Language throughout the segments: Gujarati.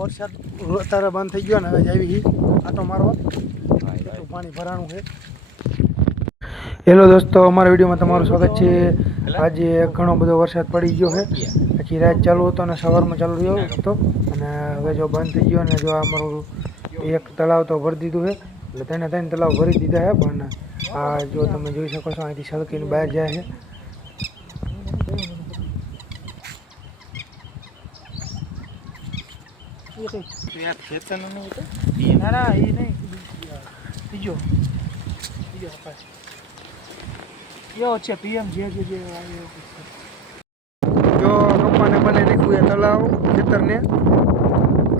વરસાદ અત્યારે બંધ થઈ ગયો ને હવે આવી આટો મારવા એટલું પાણી ભરાણું છે. હેલો દોસ્તો, અમારા વિડીયોમાં તમારું સ્વાગત છે. આજે ઘણો બધો વરસાદ પડી ગયો છે. પછી રાત ચાલુ હતો અને સવારમાં ચાલુ રહ્યો હતો અને હવે જો બંધ થઈ ગયો. અને જો અમારું એક તળાવ તો ભરી દીધું છે, એટલે ત્રણ તળાવ ભરી દીધા છે. પણ આ જો તમે જોઈ શકો છો અહીંથી સળકીને બહાર જાય છે. જો કપ્પાને બને નાખ્યું એ તળાવ ખેતરને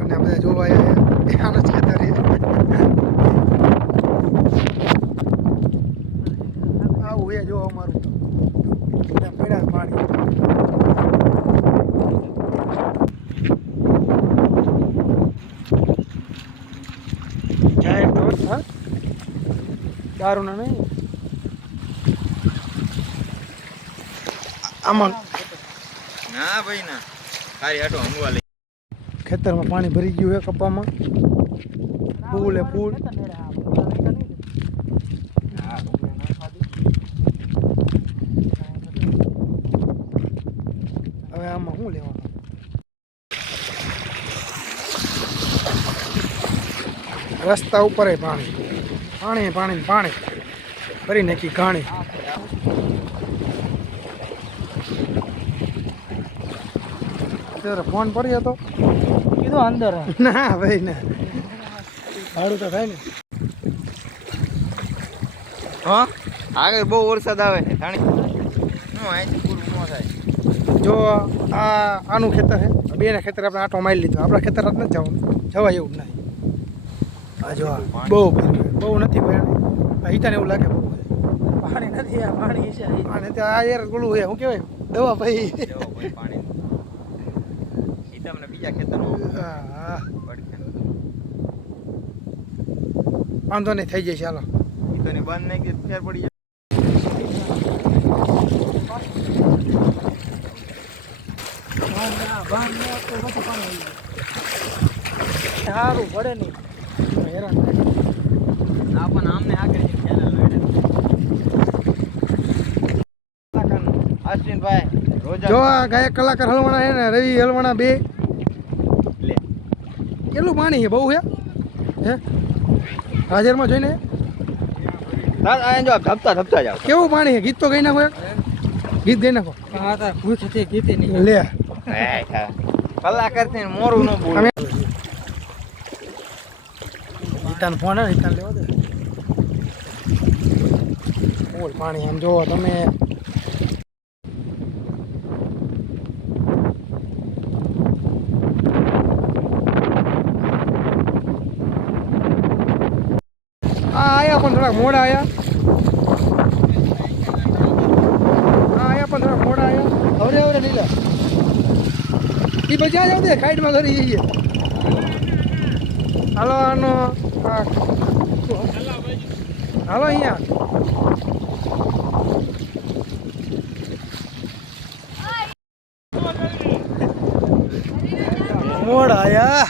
અને બધા જોવા આવ્યા આનો જ ખેતર આવું એ જો અમારું પેડા પાણી જાય તો દારૂના નહીં આમાં ના ભાઈ ના તારી હાટો હમવા લઈ ખેતરમાં પાણી ભરી ગયું છે કપ્પામાં ફૂલ એ ફૂલ. હવે આમાં શું લેવાનું? રસ્તા ઉપર પાણી પાણી પાણી પાણી ભરી નાખી ઘાણી. ફોન પડ્યો તો કીધું અંદર ના ભાઈ ના ભાડું તો થાય ને. હા આગળ બહુ વરસાદ આવે છે થાણી હું અહીંથી પૂરું ન થાય. જો આનું ખેતર છે, બેના ખેતર આપણે આટો મારી લીધો. આપણા ખેતર જ નથી જવાનું, જવાય એવું નહીં. આ જો બહુ બહુ નથી ભાઈ, હિતાને એવું લાગે બહુ પાણી નથી. આ પાણી છે પાણી તો આ યાર ગોળું છે, શું કહેવાય દવા ભાઈ પાણી તમને બીજા ખેતરમાં વાંધો નહીં થઈ જાય. ચાલો ઈતોને બંધ નહીં કે ફેર પડી જાય. સારું પડે નહીં હેરાન આ પણ આમને આગળ અશ્વિનભાઈ જો આ ગાયક કલાકાર હલવાણા છે ને રવિ હલવાણા બે લે કેટલું પાણી છે? બહુ છે હે હાજરમાં જોઈને જો ધપતા ધપતા જાવ કેવું પાણી છે? ગીત તો ગઈ નાખો, એક ગીત ગઈ નાખો. લે કલાકાર થી મોરું ન બોલ. હિતાન ફોન હે, હિતાન લેવા દે. બોલ પાણી આમ જોવો તમે. આયા પણ થોડાક મોડા આયા. આયા પણ થોડાક મોડા આયા. હવે હવે લીલા એ બચા જાવ દે ખાઈડમાં કરી જઈએ. હાલો આનો હાલો અહીંયા મોડા આયા.